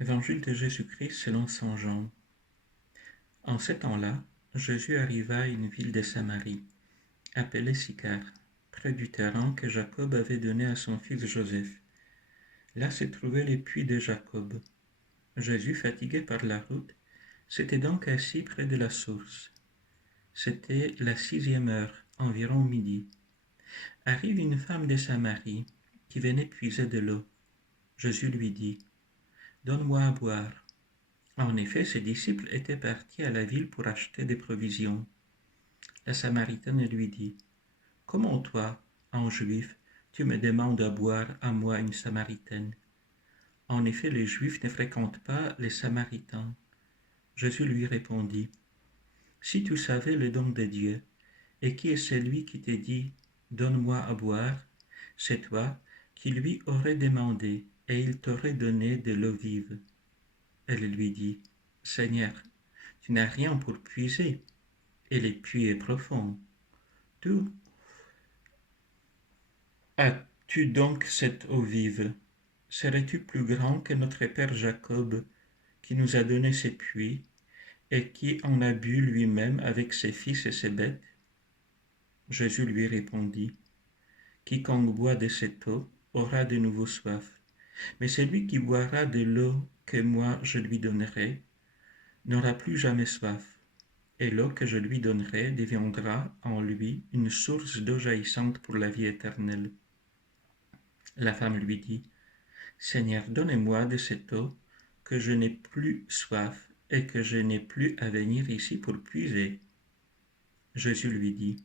Évangile de Jésus-Christ selon saint Jean. En ce temps-là, Jésus arriva à une ville de Samarie, appelée Sychar, près du terrain que Jacob avait donné à son fils Joseph. Là se trouvait le puits de Jacob. Jésus, fatigué par la route, s'était donc assis près de la source. C'était la 6e heure, environ midi. Arrive une femme de Samarie qui venait puiser de l'eau. Jésus lui dit, donne-moi à boire. En effet, ses disciples étaient partis à la ville pour acheter des provisions. La Samaritaine lui dit, comment toi, un juif, tu me demandes à boire à moi une Samaritaine? En effet, les Juifs ne fréquentent pas les Samaritains. Jésus lui répondit, si tu savais le don de Dieu, et qui est celui qui te dit, donne-moi à boire, c'est toi qui lui aurais demandé, et il t'aurait donné de l'eau vive. Elle lui dit, Seigneur, tu n'as rien pour puiser, et le puits est profond. D'où as-tu donc cette eau vive? Serais-tu plus grand que notre père Jacob, qui nous a donné ce puits, et qui en a bu lui-même avec ses fils et ses bêtes? Jésus lui répondit, quiconque boit de cette eau aura de nouveau soif, mais celui qui boira de l'eau que moi je lui donnerai n'aura plus jamais soif, et l'eau que je lui donnerai deviendra en lui une source d'eau jaillissante pour la vie éternelle. La femme lui dit, Seigneur, donnez-moi de cette eau, que je n'ai plus soif et que je n'ai plus à venir ici pour puiser. Jésus lui dit,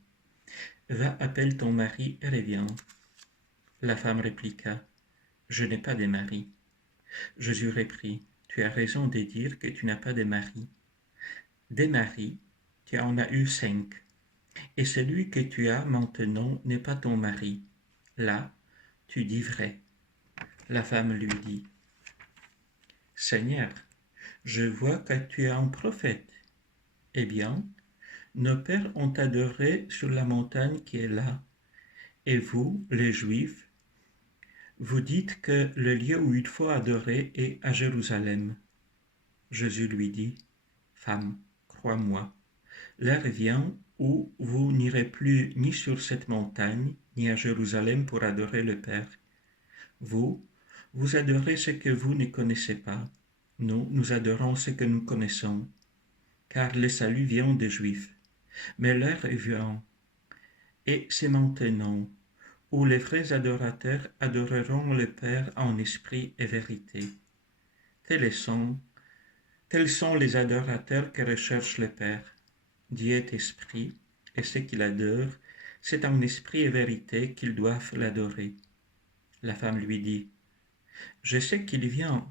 va, appelle ton mari et reviens. La femme répliqua, je n'ai pas de mari. Jésus reprit, tu as raison de dire que tu n'as pas de mari. Des maris, tu en as eu 5, et celui que tu as maintenant n'est pas ton mari. Là, tu dis vrai. La femme lui dit, Seigneur, je vois que tu es un prophète. Eh bien, nos pères ont adoré sur la montagne qui est là, et vous, les Juifs, vous dites que le lieu où il faut adorer est à Jérusalem. Jésus lui dit, Femme, crois-moi, l'heure vient où vous n'irez plus ni sur cette montagne, ni à Jérusalem pour adorer le Père. Vous, vous adorez ce que vous ne connaissez pas. Nous adorons ce que nous connaissons, car le salut vient des Juifs. Mais l'heure vient, et c'est maintenant, où les vrais adorateurs adoreront le Père en esprit et vérité. Tels sont les adorateurs que recherche le Père. Dieu est esprit, et ceux qui l'adorent, c'est en esprit et vérité qu'ils doivent l'adorer. La femme lui dit, je sais qu'il vient,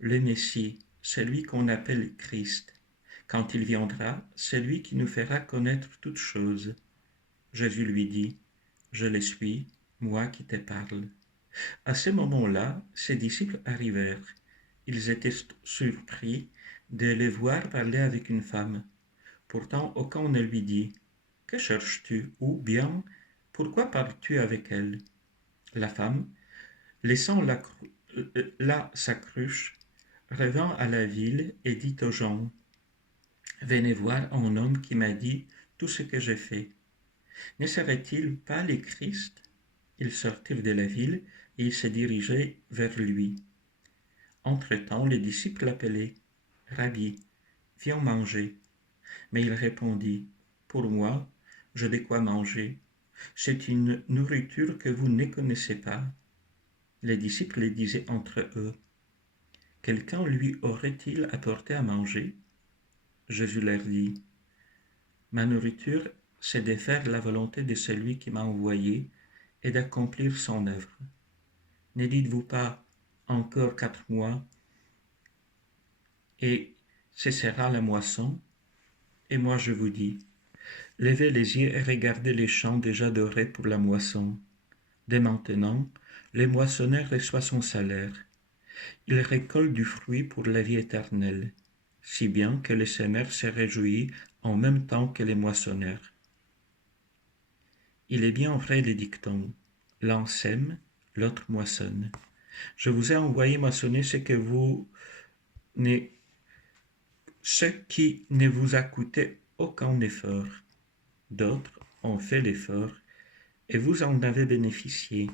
le Messie, celui qu'on appelle Christ. Quand il viendra, c'est lui qui nous fera connaître toutes choses. Jésus lui dit, je le suis, moi qui te parle. À ce moment-là, ses disciples arrivèrent. Ils étaient surpris de les voir parler avec une femme. Pourtant, aucun ne lui dit, que cherches-tu? Ou bien, pourquoi parles-tu avec elle? La femme, laissant là sa cruche, revint à la ville et dit aux gens, venez voir un homme qui m'a dit tout ce que j'ai fait. Ne serait-il pas le Christ? Ils sortirent de la ville et ils se dirigeaient vers lui. Entre-temps, les disciples l'appelaient, Rabbi, viens manger. Mais il répondit, pour moi, j'ai de quoi manger. C'est une nourriture que vous ne connaissez pas. Les disciples disaient entre eux, quelqu'un lui aurait-il apporté à manger? Jésus leur dit, ma nourriture, c'est de faire la volonté de celui qui m'a envoyé et d'accomplir son œuvre. Ne dites-vous pas, encore 4 mois, et ce sera la moisson? Et moi je vous dis, levez les yeux et regardez les champs déjà dorés pour la moisson. Dès maintenant, le moissonneur reçoit son salaire. Il récolte du fruit pour la vie éternelle, si bien que le semeur se réjouit en même temps que les moissonneurs. Il est bien vrai le dicton, l'un sème, l'autre moissonne. Je vous ai envoyé moissonner ce que vous ce qui ne vous a coûté aucun effort. D'autres ont fait l'effort et vous en avez bénéficié.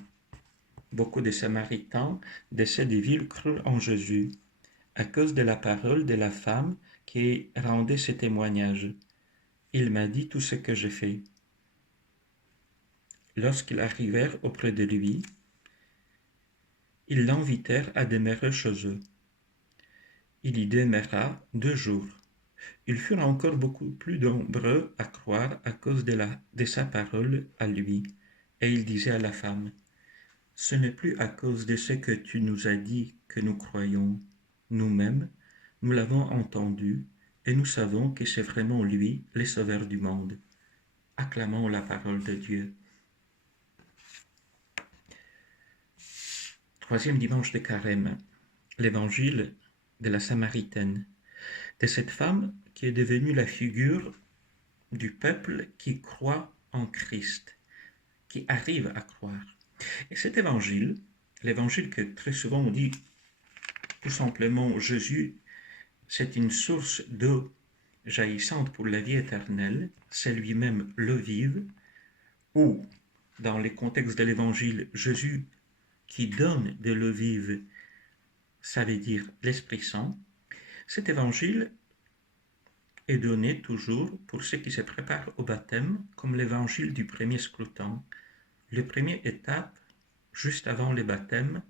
Beaucoup de Samaritains de ces deux villes crurent en Jésus à cause de la parole de la femme qui rendait ce témoignage. Il m'a dit tout ce que j'ai fait. Lorsqu'ils arrivèrent auprès de lui, ils l'invitèrent à demeurer chez eux. Il y demeura 2 jours. Ils furent encore beaucoup plus nombreux à croire à cause de sa parole à lui. Et il disait à la femme, « Ce n'est plus à cause de ce que tu nous as dit que nous croyons. Nous-mêmes, nous l'avons entendu et nous savons que c'est vraiment lui, le Sauveur du monde. » Acclamons la parole de Dieu. Troisième dimanche de Carême, l'évangile de la Samaritaine, de cette femme qui est devenue la figure du peuple qui croit en Christ, qui arrive à croire. Et cet évangile, l'évangile que très souvent on dit tout simplement Jésus, c'est une source d'eau jaillissante pour la vie éternelle, c'est lui-même l'eau vive, ou dans les contextes de l'évangile, Jésus qui donne de l'eau vive, ça veut dire l'Esprit Saint. Cet évangile est donné toujours pour ceux qui se préparent au baptême, comme l'évangile du premier scrutin, la première étape juste avant le baptême,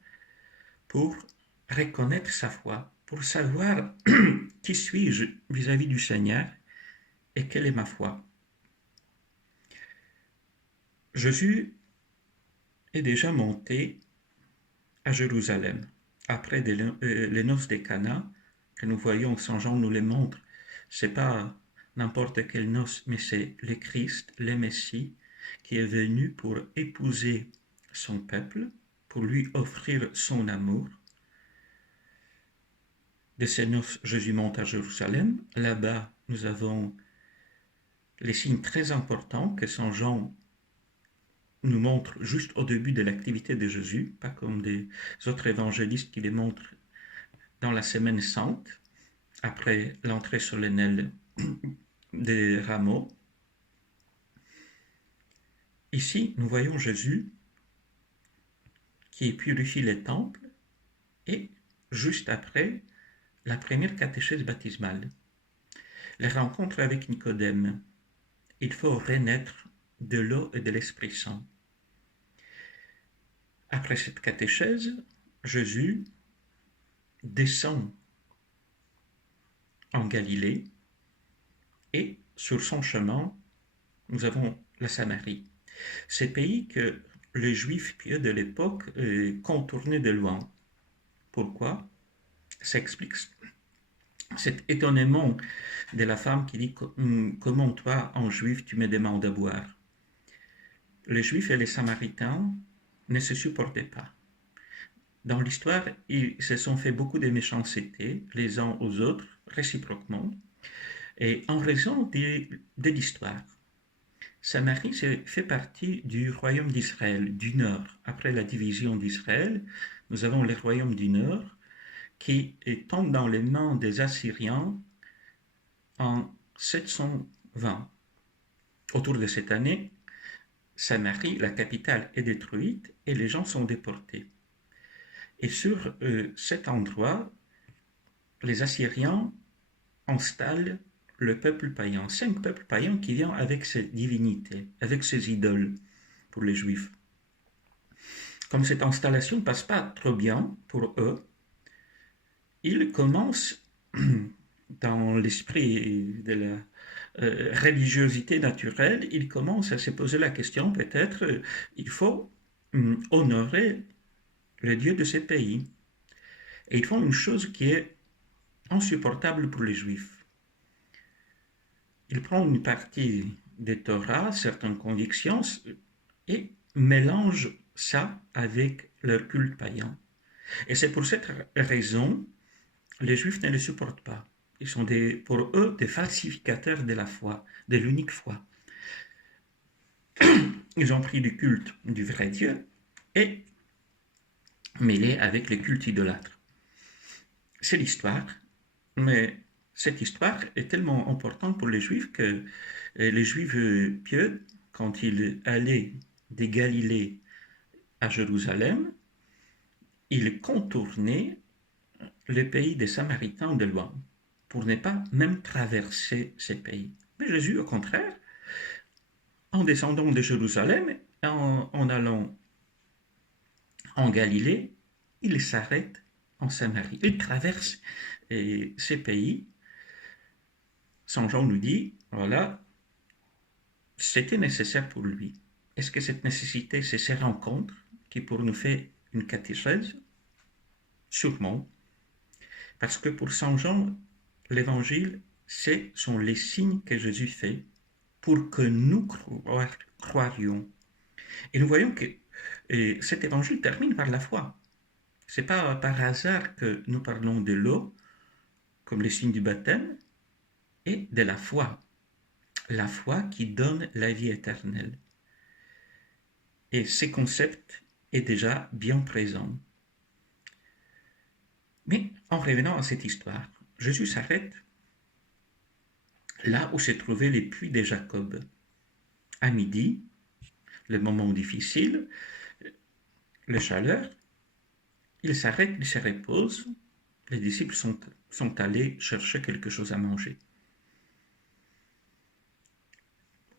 pour reconnaître sa foi, pour savoir qui suis-je vis-à-vis du Seigneur et quelle est ma foi. Jésus est déjà monté à Jérusalem après les noces de Cana que nous voyons, Saint Jean nous les montre. C'est pas n'importe quelle noce, mais c'est le Christ, le Messie, qui est venu pour épouser son peuple, pour lui offrir son amour. De ces noces, Jésus monte à Jérusalem. Là-bas, nous avons les signes très importants que Saint Jean nous montre juste au début de l'activité de Jésus, pas comme des autres évangélistes qui les montrent dans la semaine sainte, après l'entrée solennelle des rameaux. Ici, nous voyons Jésus qui purifie les temples et juste après, la première catéchèse baptismale, la rencontre avec Nicodème. Il faut renaître de l'eau et de l'Esprit Saint. Après cette catéchèse, Jésus descend en Galilée et sur son chemin, nous avons la Samarie. Ces pays que les Juifs pieux de l'époque contournaient de loin. Pourquoi? Ça explique cet étonnement de la femme qui dit « Comment toi, en Juif, tu me demandes à boire ?» Les Juifs et les Samaritains ne se supportaient pas. Dans l'histoire, ils se sont fait beaucoup de méchanceté les uns aux autres, réciproquement, et en raison de l'histoire. Samarie fait partie du royaume d'Israël, du Nord. Après la division d'Israël, nous avons le royaume du Nord qui tombe dans les mains des Assyriens en 720. Autour de cette année, Samarie, la capitale, est détruite et les gens sont déportés. Et sur cet endroit, les Assyriens installent le peuple païen, 5 peuples païens qui viennent avec ses divinités, avec ses idoles pour les Juifs. Comme cette installation ne passe pas trop bien pour eux, ils commencent, dans l'esprit de la religiosité naturelle, ils commencent à se poser la question, peut-être, il faut honorer le Dieu de ces pays. Et ils font une chose qui est insupportable pour les Juifs. Ils prennent une partie des Torah, certaines convictions, et mélangent ça avec leur culte païen. Et c'est pour cette raison les Juifs ne les supportent pas. Ils sont pour eux des falsificateurs de la foi, de l'unique foi. Ils ont pris du culte du vrai Dieu et mêlé avec le culte idolâtre. C'est l'histoire Mais cette histoire est tellement importante pour les Juifs que les Juifs pieux, quand ils allaient de Galilée à Jérusalem, ils contournaient le pays des Samaritains de loin pour ne pas même traverser ces pays. Mais Jésus, au contraire, en descendant de Jérusalem, en allant en Galilée, il s'arrête en Samarie. Il traverse ces pays. Saint Jean nous dit, voilà, c'était nécessaire pour lui. Est-ce que cette nécessité, c'est ces rencontres qui pour nous fait une catéchèse? Sûrement. Parce que pour Saint Jean, l'évangile, ce sont les signes que Jésus fait pour que nous croirions. Et nous voyons que cet évangile termine par la foi. Ce n'est pas par hasard que nous parlons de l'eau comme les signes du baptême et de la foi. La foi qui donne la vie éternelle. Et ce concept est déjà bien présent. Mais en revenant à cette histoire, Jésus s'arrête là où se trouvaient les puits de Jacob. À midi, le moment difficile, le chaleur, il s'arrête, il se repose. Les disciples sont allés chercher quelque chose à manger.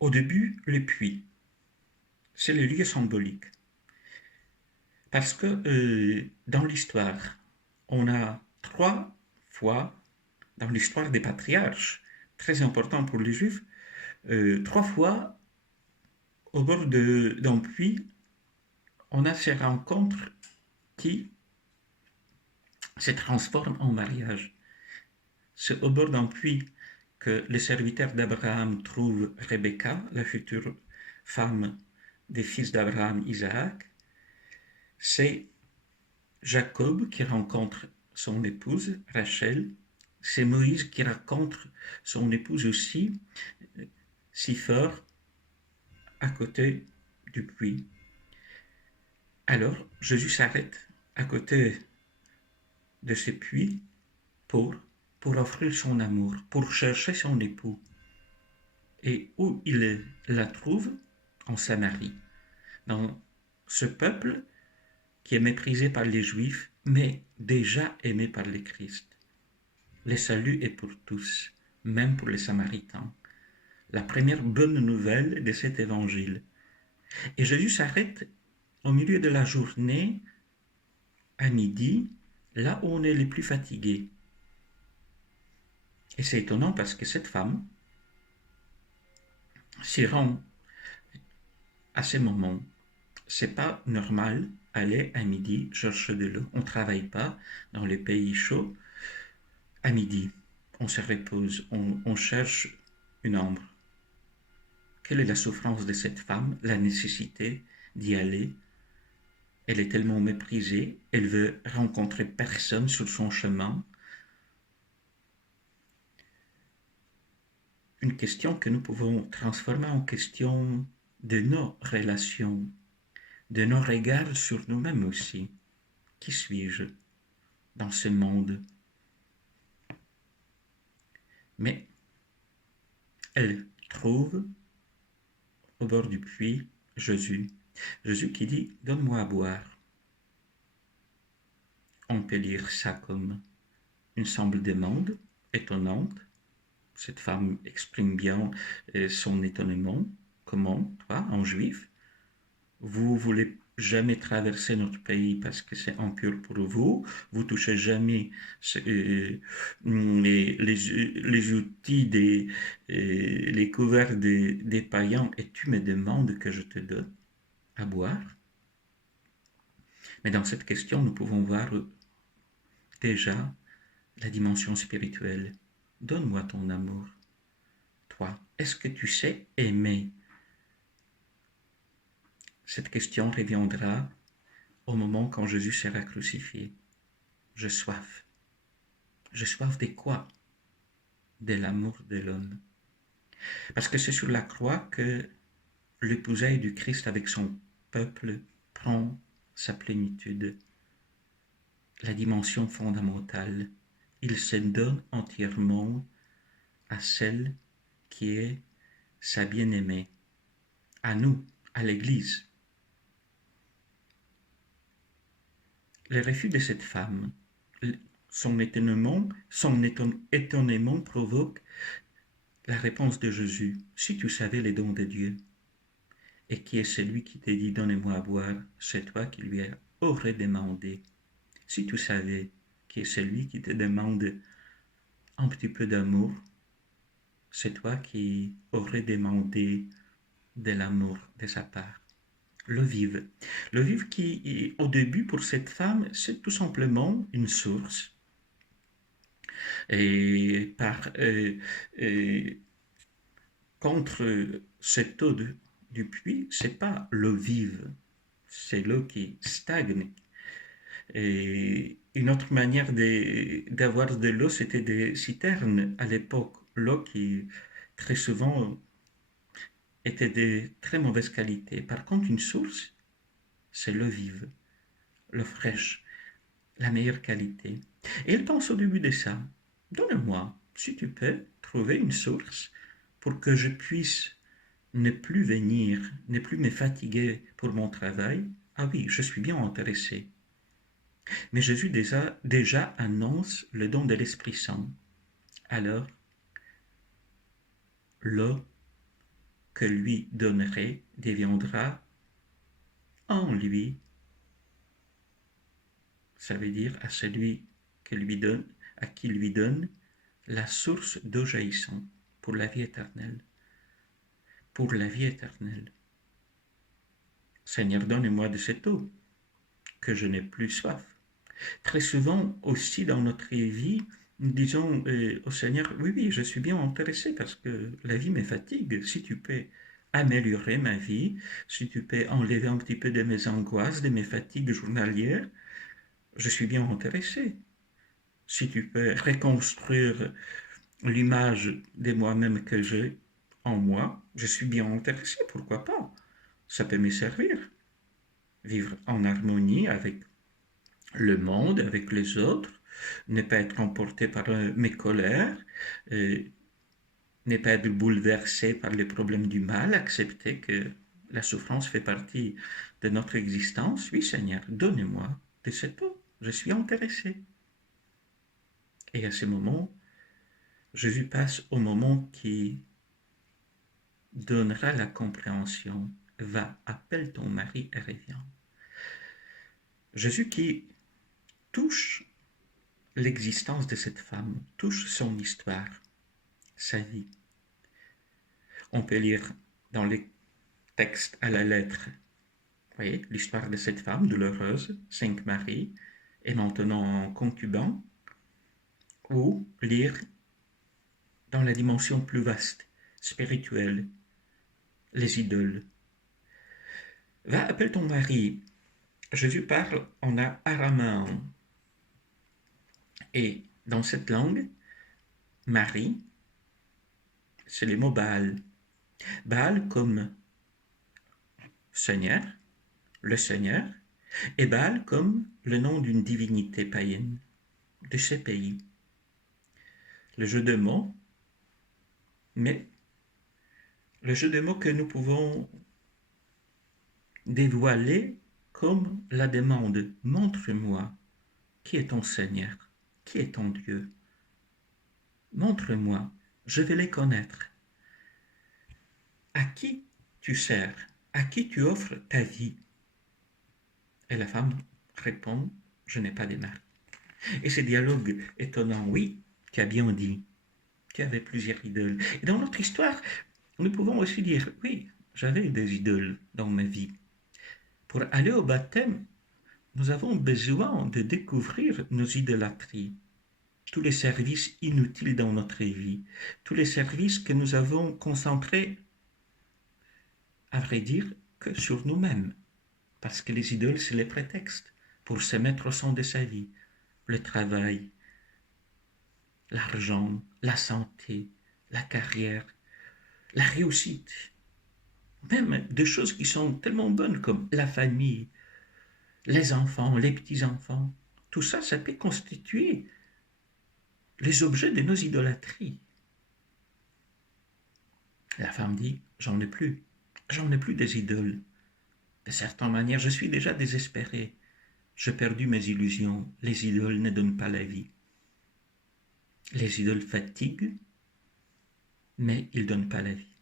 Au début, le puits, c'est le lieu symbolique. Parce que dans l'histoire, on a 3 fois, dans l'histoire des patriarches, très important pour les Juifs, 3 fois au bord d'un puits, on a ces rencontres qui se transforment en mariage. C'est au bord d'un puits que les serviteurs d'Abraham trouvent Rebecca, la future femme des fils d'Abraham, Isaac. C'est Jacob qui rencontre son épouse, Rachel. C'est Moïse qui rencontre son épouse aussi, Siphor, à côté du puits. Alors, Jésus s'arrête à côté de ce puits pour offrir son amour, pour chercher son époux. Et où il la trouve? En Samarie, dans ce peuple qui est méprisé par les Juifs, mais déjà aimé par le Christ. Le salut est pour tous, même pour les Samaritains. La première bonne nouvelle de cet évangile. Et Jésus s'arrête au milieu de la journée, à midi, là où on est les plus fatigués. Et c'est étonnant parce que cette femme s'y rend à ces moments. C'est pas normal aller à midi chercher de l'eau. On ne travaille pas dans les pays chauds à midi. On se repose, on cherche une ombre. Quelle est la souffrance de cette femme, la nécessité d'y aller? Elle est tellement méprisée, elle veut rencontrer personne sur son chemin. Une question que nous pouvons transformer en question de nos relations, de nos regards sur nous-mêmes aussi. Qui suis-je dans ce monde? Mais elle trouve au bord du puits Jésus. Jésus qui dit « Donne-moi à boire ». On peut lire ça comme une simple demande étonnante. Cette femme exprime bien son étonnement. Comment, toi, en juif, vous voulez jamais traverser notre pays parce que c'est impur pour vous, vous touchez jamais les outils, les couverts des païens et tu me demandes que je te donne à boire. Mais dans cette question, nous pouvons voir déjà la dimension spirituelle. Donne-moi ton amour. Toi, est-ce que tu sais aimer? Cette question reviendra au moment quand Jésus sera crucifié. J'ai soif. J'ai soif de quoi? De l'amour de l'homme. Parce que c'est sur la croix que l'épousaille du Christ avec son peuple prend sa plénitude. La dimension fondamentale, il se donne entièrement à celle qui est sa bien-aimée, à nous, à l'Église. Le refus de cette femme, son étonnement provoque la réponse de Jésus. Si tu savais les dons de Dieu, et qui est celui qui te dit donnez-moi à boire, c'est toi qui lui aurais demandé. Si tu savais qui est celui qui te demande un petit peu d'amour, c'est toi qui aurais demandé de l'amour de sa part. Le vivre. Le vivre qui, au début, pour cette femme, c'est tout simplement une source. Et contre cette eau du puits, c'est pas l'eau vive, c'est l'eau qui stagne. Et une autre manière d'avoir de l'eau, c'était des citernes à l'époque. L'eau qui, très souvent, était de très mauvaise qualité. Par contre, une source, c'est l'eau vive, l'eau fraîche, la meilleure qualité. Et il pense au début de ça. Donne-moi, si tu peux, trouver une source pour que je puisse ne plus venir, ne plus me fatiguer pour mon travail. Ah oui, je suis bien intéressé. Mais Jésus déjà annonce le don de l'Esprit Saint. Alors, l'eau que lui donnerait deviendra en lui. Ça veut dire à celui que lui donne, à qui lui donne la source d'eau jaillissante pour la vie éternelle. Pour la vie éternelle. Seigneur, donne-moi de cette eau, que je n'ai plus soif. Très souvent aussi dans notre vie, nous disons au Seigneur, oui, oui, je suis bien intéressé parce que la vie me fatigue. Si tu peux améliorer ma vie, si tu peux enlever un petit peu de mes angoisses, de mes fatigues journalières, je suis bien intéressé. Si tu peux reconstruire l'image de moi-même que j'ai en moi, je suis bien intéressé, pourquoi pas? Ça peut me servir. Vivre en harmonie avec le monde, avec les autres, ne pas être emporté par mes colères, ne pas être bouleversé par les problèmes du mal, accepter que la souffrance fait partie de notre existence. Oui, Seigneur, donne-moi de cette eau, je suis intéressé. Et à ce moment, Jésus passe au moment qui donnera la compréhension. Va, appelle ton mari et reviens. Jésus qui touche l'existence de cette femme, touche son histoire, sa vie. On peut lire dans les textes à la lettre, vous voyez, l'histoire de cette femme douloureuse, 5 maris, et maintenant concubin, ou lire dans la dimension plus vaste, spirituelle, les idoles. Va, appelle ton mari. Jésus parle en araméen. Et dans cette langue, Marie, c'est le mot Baal. Baal comme Seigneur, le Seigneur, et Baal comme le nom d'une divinité païenne de ce pays. Le jeu de mots, mais le jeu de mots que nous pouvons dévoiler comme la demande. Montre-moi qui est ton Seigneur, qui est ton Dieu. Montre-moi, je vais les connaître. À qui tu sers, à qui tu offres ta vie? Et la femme répond, je n'ai pas de mari. Et ce dialogue étonnant, oui, tu as bien dit, tu avais plusieurs idoles. Et dans notre histoire, nous pouvons aussi dire, oui, j'avais des idoles dans ma vie. Pour aller au baptême, nous avons besoin de découvrir nos idolâtries, tous les services inutiles dans notre vie, tous les services que nous avons concentrés, à vrai dire, que sur nous-mêmes. Parce que les idoles, c'est les prétextes pour se mettre au centre de sa vie. Le travail, l'argent, la santé, la carrière, la réussite. Même des choses qui sont tellement bonnes comme la famille, les enfants, les petits-enfants. Tout ça, ça peut constituer les objets de nos idolâtries. La femme dit, j'en ai plus des idoles. De certaines manières, je suis déjà désespérée. J'ai perdu mes illusions. Les idoles ne donnent pas la vie. Les idoles fatiguent, mais ils ne donnent pas la vie.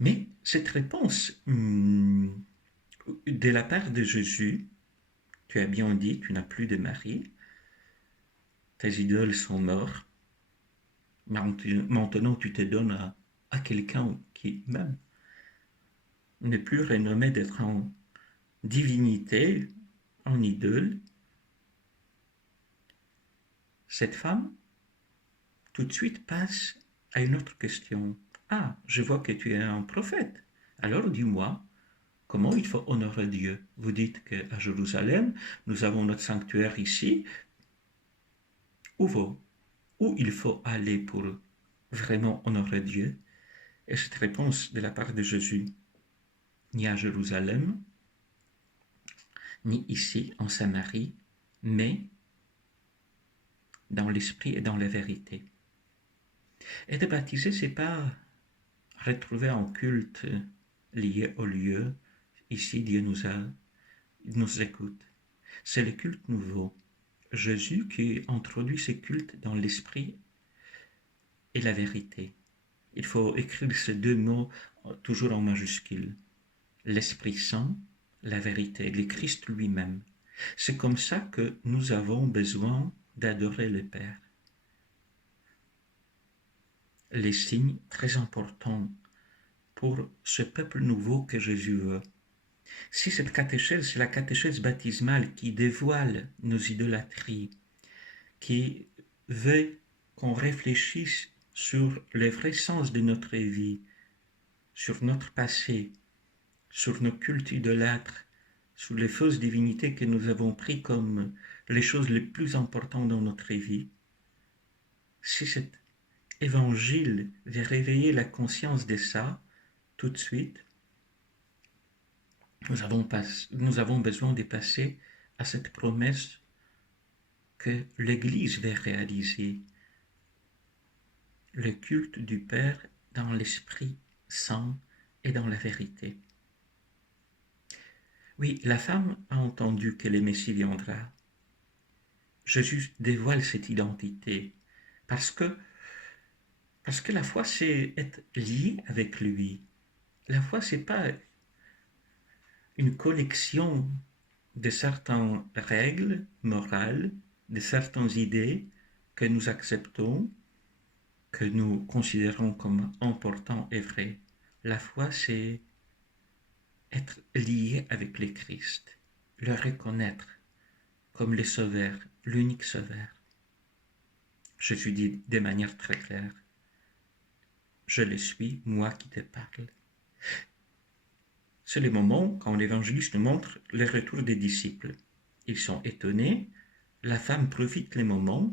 Mais cette réponse de la part de Jésus, tu as bien dit, tu n'as plus de mari, tes idoles sont morts, maintenant tu te donnes à quelqu'un qui même n'est plus renommé d'être en divinité, en idole. Cette femme, tout de suite, passe à une autre question. Ah, je vois que tu es un prophète. Alors dis-moi, comment il faut honorer Dieu? Vous dites qu'à Jérusalem, nous avons notre sanctuaire ici. Où il faut aller pour vraiment honorer Dieu? Et cette réponse de la part de Jésus, ni à Jérusalem, ni ici en Samarie, mais dans l'esprit et dans la vérité. Être baptisé, c'est pas retrouver un culte lié au lieu. Ici, Dieu nous écoute. C'est le culte nouveau. Jésus qui introduit ce culte dans l'esprit et la vérité. Il faut écrire ces deux mots toujours en majuscule. L'Esprit Saint, la vérité, le Christ lui-même. C'est comme ça que nous avons besoin d'adorer le Père. Les signes très importants pour ce peuple nouveau que Jésus veut. Si cette catéchèse, c'est la catéchèse baptismale qui dévoile nos idolâtries, qui veut qu'on réfléchisse sur le vrai sens de notre vie, sur notre passé, sur nos cultes idolâtres, sur les fausses divinités que nous avons pris comme les choses les plus importantes dans notre vie, si cet évangile veut réveiller la conscience de ça, tout de suite, nous avons besoin de passer à cette promesse que l'Église va réaliser. Le culte du Père dans l'Esprit Saint et dans la vérité. Oui, la femme a entendu que le Messie viendra. Jésus dévoile cette identité parce que la foi, c'est être lié avec lui. La foi, c'est pas une collection de certaines règles morales, de certaines idées que nous acceptons, que nous considérons comme importants et vrais. La foi, c'est être lié avec le Christ, le reconnaître comme le Sauveur, l'unique Sauveur. Jésus dit de manière très claire, je le suis, moi qui te parle. C'est le moment quand l'évangéliste nous montre le retour des disciples. Ils sont étonnés, la femme profite le moment,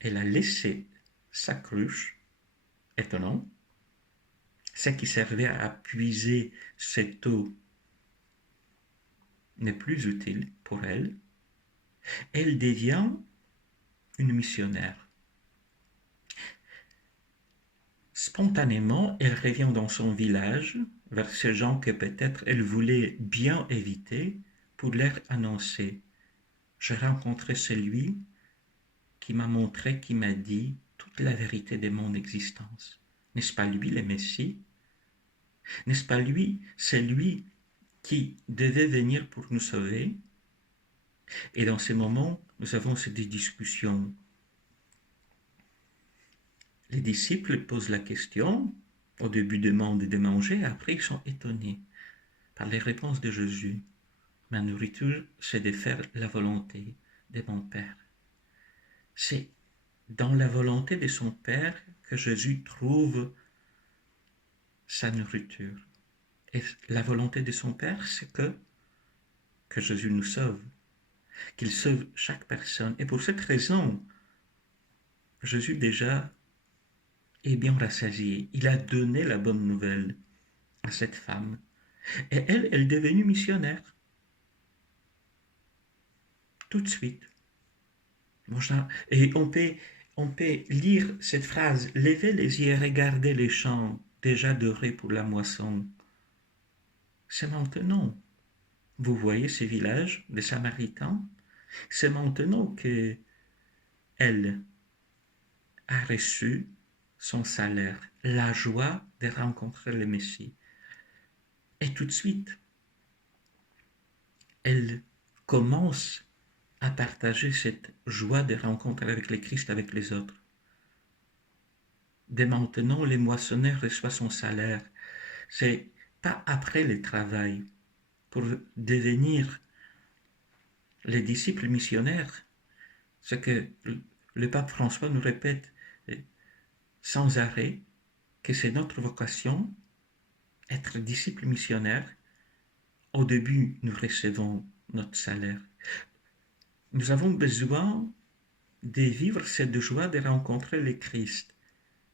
elle a laissé sa cruche, étonnant, ce qui servait à puiser cette eau n'est plus utile pour elle. Elle devient une missionnaire. Spontanément, elle revient dans son village, vers ces gens que peut-être elle voulait bien éviter, pour leur annoncer « J'ai rencontré celui qui m'a montré, qui m'a dit toute la vérité de mon existence. N'est-ce pas lui le Messie? N'est-ce pas lui, c'est lui qui devait venir pour nous sauver? » Et dans ces moments, nous avons ces discussions. Les disciples posent la question, au début demandent de manger, après ils sont étonnés par les réponses de Jésus. Ma nourriture, c'est de faire la volonté de mon Père. C'est dans la volonté de son Père que Jésus trouve sa nourriture. Et la volonté de son Père, c'est que Jésus nous sauve, qu'il sauve chaque personne. Et pour cette raison, Jésus déjà est bien rassasié. Il a donné la bonne nouvelle à cette femme. Et elle est devenue missionnaire. Tout de suite. Et on peut lire cette phrase, levez les yeux et regardez les champs déjà dorés pour la moisson. C'est maintenant. Vous voyez ces villages des Samaritains? C'est maintenant que elle a reçu son salaire, la joie de rencontrer le Messie. Et tout de suite, elle commence à partager cette joie de rencontre avec le Christ, avec les autres. Dès maintenant, le moissonneur reçoit son salaire. C'est pas après le travail. Pour devenir les disciples missionnaires, ce que le pape François nous répète sans arrêt, que c'est notre vocation, être disciples missionnaires. Au début, nous recevons notre salaire. Nous avons besoin de vivre cette joie de rencontrer le Christ,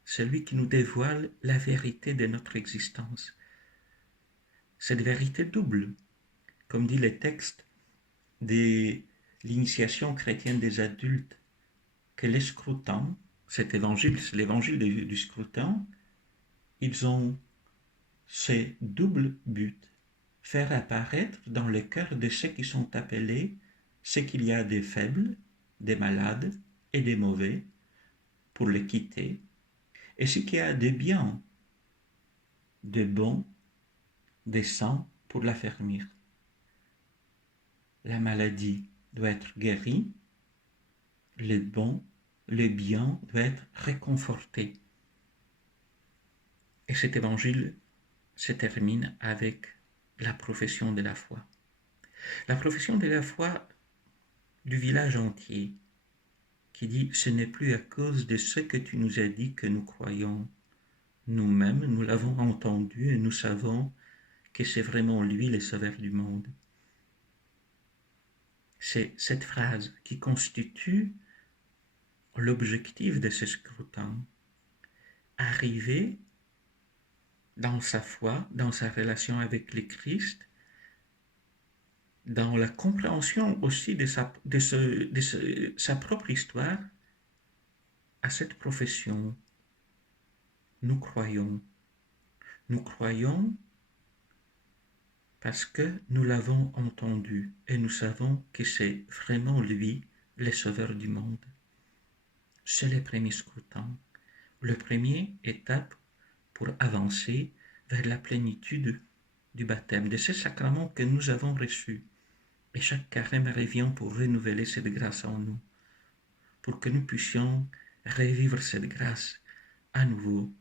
celui qui nous dévoile la vérité de notre existence. Cette vérité double, comme dit le texte de l'initiation chrétienne des adultes, que les scrutins, cet évangile, c'est l'évangile du scrutin, ils ont ce double but, faire apparaître dans le cœur de ceux qui sont appelés ce qu'il y a des faibles, des malades et des mauvais, pour les quitter, et ce qu'il y a de bien, de bon, de sain, pour l'affermir. La maladie doit être guérie, le bon, le bien doit être réconforté. Et cet évangile se termine avec la profession de la foi. La profession de la foi du village entier, qui dit « Ce n'est plus à cause de ce que tu nous as dit que nous croyons. Nous-mêmes, nous l'avons entendu et nous savons que c'est vraiment lui le sauveur du monde. » C'est cette phrase qui constitue l'objectif de ce scrutin. Arriver dans sa foi, dans sa relation avec le Christ, dans la compréhension aussi de sa propre histoire, à cette profession. Nous croyons. Nous croyons parce que nous l'avons entendu et nous savons que c'est vraiment lui, le sauveur du monde. C'est le premier scrutin, la première étape pour avancer vers la plénitude du baptême, de ce sacrement que nous avons reçu. Et chaque carême revient pour renouveler cette grâce en nous, pour que nous puissions revivre cette grâce à nouveau